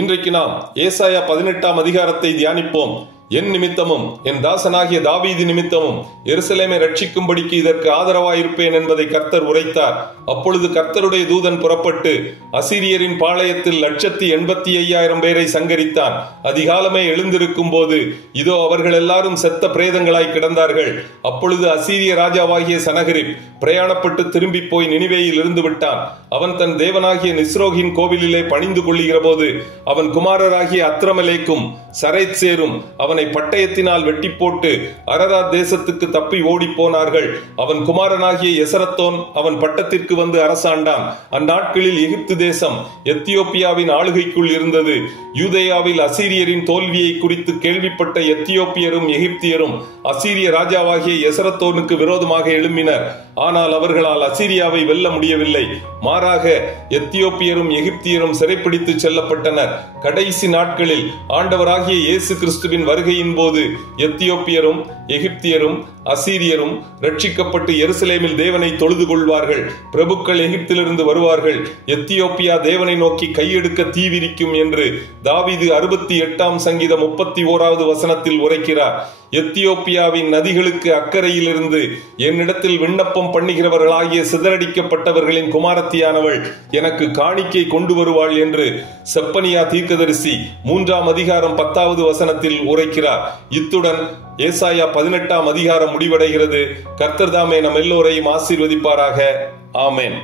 இன்றைக்கு நாம் ஏசாயா 18ஆம் அதிகாரத்தை தியானிப்போம். என் நிமித்தமும் என் தாசனாகிய தாவீது நிமித்தமும் எருசலேமை ரட்சிக்கும்படிக்கு இதற்கு ஆதரவாயிருப்பேன் என்பதை கர்த்தர் உரைத்தார். அப்பொழுது கர்த்தருடைய தூதன் புறப்பட்டு அசீரியரின் பாளையத்தில் 185,000 பேரை சங்கரித்தான். அதிகாலமே எழுந்திருக்கும் போது இதோ அவர்கள் எல்லாரும் செத்த பிரேதங்களாய் கிடந்தார்கள். அப்பொழுது அசீரிய ராஜாவாகிய சனகரிப் பிரயாணப்பட்டு திரும்பி போய் நினிவேயில் இருந்து விட்டான். அவன் தன் தேவனாகிய நிஸ்ரோகின் கோவிலிலே பணிந்து கொள்ளுகிற போது அவன் குமாரராகிய அத்ரமலேக்கும் சரைத்சேரும் அவனை பட்டயத்தினால் வெட்டி போட்டு அரராத் தேசத்துக்கு தப்பி ஓடி போனார்கள். அவன் குமாரனாகிய எசரத்தோன் அவன் பட்டத்திற்கு வந்து அரசாண்டான். அந்நாட்களில் எகிப்து தேசம் எத்தியோப்பியாவின் ஆளுகைக்குள் இருந்தது. யூதேயாவில் அசீரியரின் தோல்வியை குறித்து கேள்விப்பட்ட எத்தியோப்பியரும் எகிப்தியரும் அசீரிய ராஜாவாகிய எசரத்தோனுக்கு விரோதமாக எழும்பினர். ஆனால் அவர்களால் அசீரியாவை வெல்ல முடியவில்லை. மாறாக எத்தியோப்பியரும் எகிப்தியரும் சிறைப்பிடித்து செல்லப்பட்டனர். கடைசி நாட்களில் ஆண்டவராகிய இயேசு கிறிஸ்துவின் வருகையின் போது எத்தியோப்பியரும் எகிப்தியரும் அசீரியரும் ரட்சிக்கப்பட்டு எருசலேமில் தேவனை தொழுது கொள்வார்கள். பிரபுக்கள் எகிப்திலிருந்து வருவார்கள். எத்தியோப்பியா தேவனை நோக்கி கையெடுக்க தீவிரிக்கும் என்று தாவீது 68ஆம் சங்கீதம் 31வது வசனத்தில் உரைக்கிறார். எத்தியோப்பியாவின் நதிகளுக்கு அக்கறையில் இருந்து என்னிடத்தில் விண்ணப்பம் பண்ணுகிறவர்களாகிய சிதறடிக்கப்பட்டவர்களின் குமாரத்தியானவள் எனக்கு காணிக்கை கொண்டு வருவாள் என்று செப்பனியா தீர்க்கதரிசி 3ஆம் அதிகாரம் 10வது வசனத்தில் உரைக்கிறார். இத்துடன் ஏசாயா 18ஆம் அதிகாரம் முடிவடைகிறது. கர்த்தர் தாமே நம் எல்லோரையும் ஆசீர்வதிப்பாராக. ஆமென்.